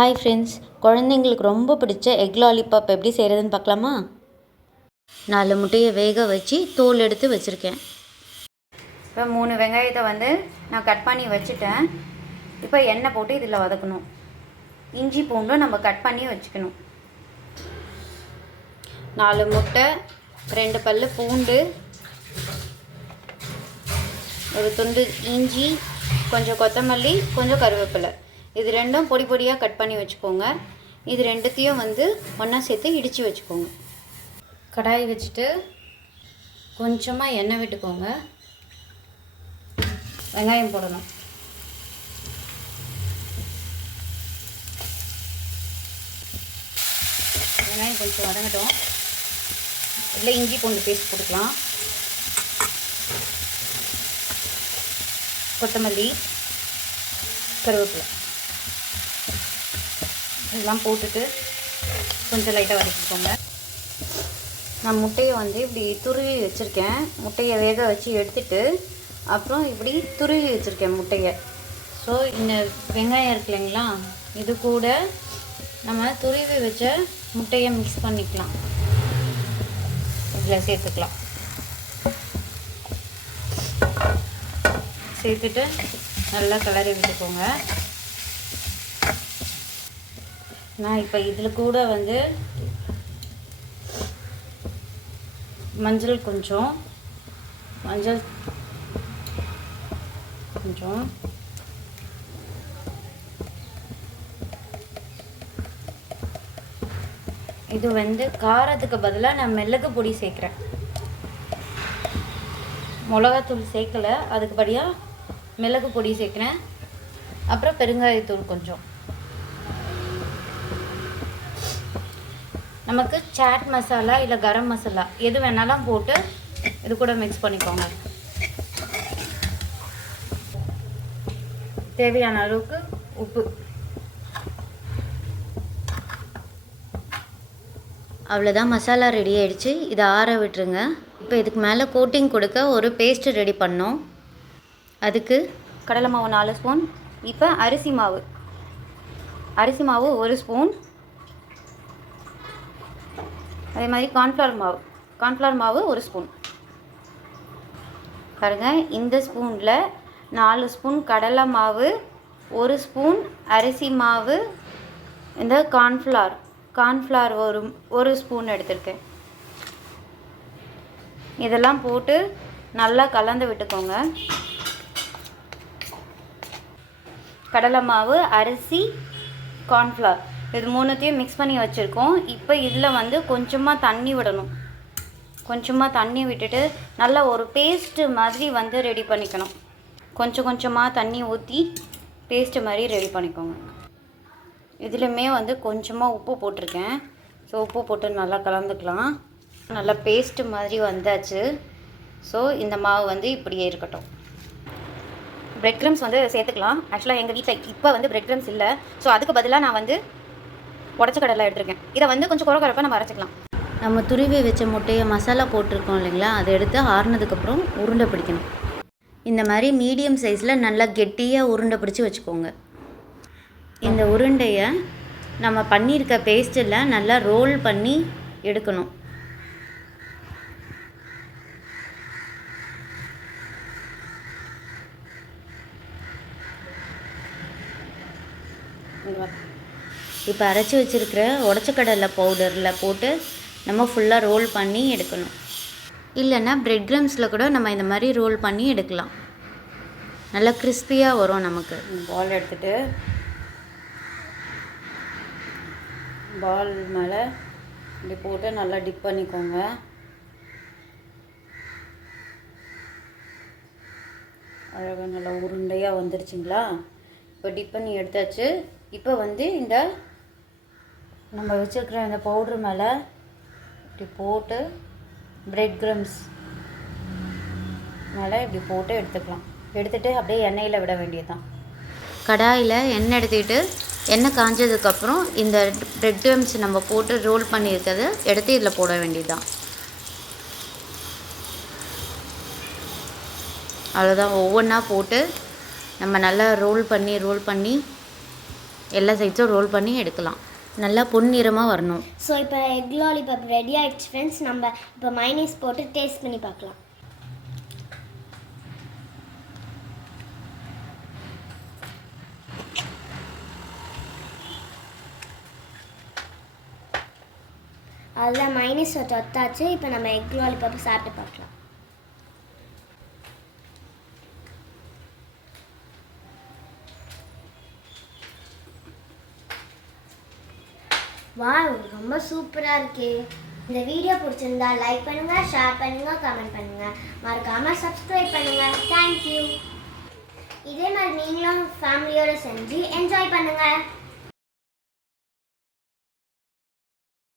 Hi friends, குழந்தைங்களுக்கு ரொம்ப பிடிச்ச எக் லாலிபாப் எப்படி செய்கிறதுன்னு பார்க்கலாமா? 4 முட்டையை வேக வச்சு தோல் எடுத்து வச்சுருக்கேன். இப்போ 3 வெங்காயத்தை நான் கட் பண்ணி வச்சுட்டேன். இப்போ எண்ணெய் போட்டு இதில் வதக்கணும். இஞ்சி பூண்டும் நம்ம கட் பண்ணி வச்சுக்கணும். 4 முட்டை, 2 பல்லு பூண்டு, ஒரு துண்டு இஞ்சி, கொஞ்சம் கொத்தமல்லி, கொஞ்சம் கருவேப்பிலை, இது ரெண்டும் பொடி பொடியாக கட் பண்ணி வச்சுக்கோங்க. இது ரெண்டுத்தையும் ஒன்றா சேர்த்து இடித்து வச்சுக்கோங்க. கடாய் வச்சுட்டு கொஞ்சமாக எண்ணெய் விட்டுக்கோங்க. வெங்காயம் போடணும். வெங்காயம் கொஞ்சம் வதங்கட்டும். இதில் இஞ்சி பூண்டு பேஸ்ட் போட்டுக்கலாம். கொத்தமல்லி, கருவேப்பிலை இதெல்லாம் போட்டுட்டு கொஞ்சம் லைட்டாக வதக்கிக்கோங்க. நான் முட்டையை இப்படி துருவி வச்சுருக்கேன். முட்டையை வேக வச்சு எடுத்துட்டு அப்புறம் இப்படி துருவி வச்சுருக்கேன் முட்டையை. ஸோ இந்த வெங்காயம் இருக்கு இல்லைங்களா, இது கூட நம்ம துருவி வச்ச முட்டையை மிக்ஸ் பண்ணிக்கலாம். இதில் சேர்த்துக்கலாம். சேர்த்துட்டு நல்லா கிளறி விட்டுக்கோங்க. நான் இப்போ இதில் கூட மஞ்சள் கொஞ்சம் இது காரத்துக்கு பதிலாக நான் மிளகு பொடி சேர்க்குறேன். மிளகாத்தூள் சேர்க்கலை, அதுக்கு படியாக மிளகு பொடி சேர்க்குறேன். அப்புறம் பெருங்காயத்தூள் கொஞ்சம். நமக்கு சாட் மசாலா இல்லை கரம் மசாலா எது வேணாலும் போட்டு இது கூட மிக்ஸ் பண்ணிக்கோங்க. தேவையான அளவுக்கு உப்பு. அவ்வளோதான், மசாலா ரெடி ஆகிடுச்சு. இதை ஆற விட்டுருங்க. இப்போ இதுக்கு மேலே கோட்டிங் கொடுக்க ஒரு பேஸ்ட்டு ரெடி பண்ணோம். அதுக்கு கடலை மாவு 4 ஸ்பூன். இப்போ அரிசி மாவு 1 ஸ்பூன். அதே மாதிரி கார்ன்ஃப்ளவர் மாவு 1 ஸ்பூன். பாருங்கள், இந்த ஸ்பூனில் 4 ஸ்பூன் கடலை மாவு, 1 ஸ்பூன் அரிசி மாவு, இந்த கார்ன்ஃப்ளவர் ஒரு ஸ்பூன் எடுத்திருக்கேன். இதெல்லாம் போட்டு நல்லா கலந்து விட்டுக்கோங்க. கடலை மாவு, அரிசி, கார்ன்ஃப்ளவர் இது 3த்தையும் மிக்ஸ் பண்ணி வச்சுருக்கோம். இப்போ இதில் கொஞ்சமாக தண்ணி விடணும். கொஞ்சமாக தண்ணி விட்டுட்டு நல்லா ஒரு பேஸ்ட்டு மாதிரி ரெடி பண்ணிக்கணும். கொஞ்சமாக தண்ணி ஊற்றி பேஸ்ட்டு மாதிரி ரெடி பண்ணிக்கோங்க. இதுலையுமே கொஞ்சமாக உப்பு போட்டிருக்கேன். ஸோ உப்பு போட்டு நல்லா கலந்துக்கலாம். நல்லா பேஸ்ட்டு மாதிரி வந்தாச்சு. ஸோ இந்த மாவு இப்படியே இருக்கட்டும். பிரெட் க்ரம்ஸ் சேர்த்துக்கலாம். ஆக்சுவலாக எங்கள் வீட்டில் இப்போ பிரெட் க்ரம்ஸ் இல்லை. ஸோ அதுக்கு பதிலாக நான் உடச்ச கடலை எடுத்துருக்கேன். இதை கொஞ்சம் குறப்பாக நம்ம அரைச்சிக்கலாம். நம்ம துருவி வச்ச முட்டையை மசாலா போட்டிருக்கோம் இல்லைங்களா, அதை எடுத்து ஆறுனதுக்கப்புறம் உருண்டை பிடிக்கணும். இந்த மாதிரி மீடியம் சைஸில் நல்லா கெட்டியாக உருண்டை பிடிச்சி வச்சுக்கோங்க. இந்த உருண்டையை நம்ம பண்ணியிருக்க பேஸ்ட்டில் நல்லா ரோல் பண்ணி எடுக்கணும். இப்போ அரைச்சி வச்சுருக்கிற உடச்சக்கடலை பவுடரில் போட்டு நம்ம ஃபுல்லாக ரோல் பண்ணி எடுக்கணும். இல்லைன்னா பிரெட் க்ரம்ஸில் கூட நம்ம இந்த மாதிரி ரோல் பண்ணி எடுக்கலாம். நல்லா கிறிஸ்பியாக வரும். நமக்கு பால் எடுத்துகிட்டு பால் மேலே இப்படி போட்டு நல்லா டிப் பண்ணிக்கோங்க. அழகாக நல்லா உருண்டையாக வந்துருச்சுங்களா? இப்போ டிப் பண்ணி எடுத்தாச்சு. இப்போ இந்த நம்ம வச்சுருக்கிற இந்த பவுட்ரு மேலே இப்படி போட்டு பிரெட் க்ரம்ஸ் மேலே இப்படி போட்டு எடுத்துக்கலாம். எடுத்துகிட்டு அப்படியே எண்ணெயில் விட வேண்டியதுதான். கடாயில் எண்ணெய் எடுத்துக்கிட்டு எண்ணெய் காஞ்சதுக்கப்புறம் இந்த பிரெட் க்ரம்ஸ் நம்ம போட்டு ரோல் பண்ணியிருக்கிறத எடுத்து இதில் போட வேண்டியதுதான். அவ்வளோதான். ஒவ்வொன்றா போட்டு நம்ம நல்லா ரோல் பண்ணி எல்லா சைட்ஸும் ரோல் பண்ணி எடுக்கலாம். நல்லா பொன்னிறமாக வரணும். ஸோ இப்போ எக் லாலிபாப் ரெடி ஆகிடுச்சு ஃப்ரெண்ட்ஸ். நம்ம இப்போ மைனஸ் போட்டு டேஸ்ட் பண்ணி பார்க்கலாம். அதில் மைனஸ் தொத்தாச்சு. இப்போ நம்ம எக் லாலிபாப் சாப்பிட்டு பார்க்கலாம். வாவ், ரொம்ப சூப்பராக இருக்கே. இந்த வீடியோ பிடிச்சிருந்தா லைக் பண்ணுங்கள், ஷேர் பண்ணுங்கள், கமெண்ட் பண்ணுங்கள், மறக்காமல் சப்ஸ்கிரைப் பண்ணுங்கள். தேங்க்யூ. இதே மாதிரி நீங்களும் ஃபேமிலியோடு செஞ்சு என்ஜாய் பண்ணுங்கள்.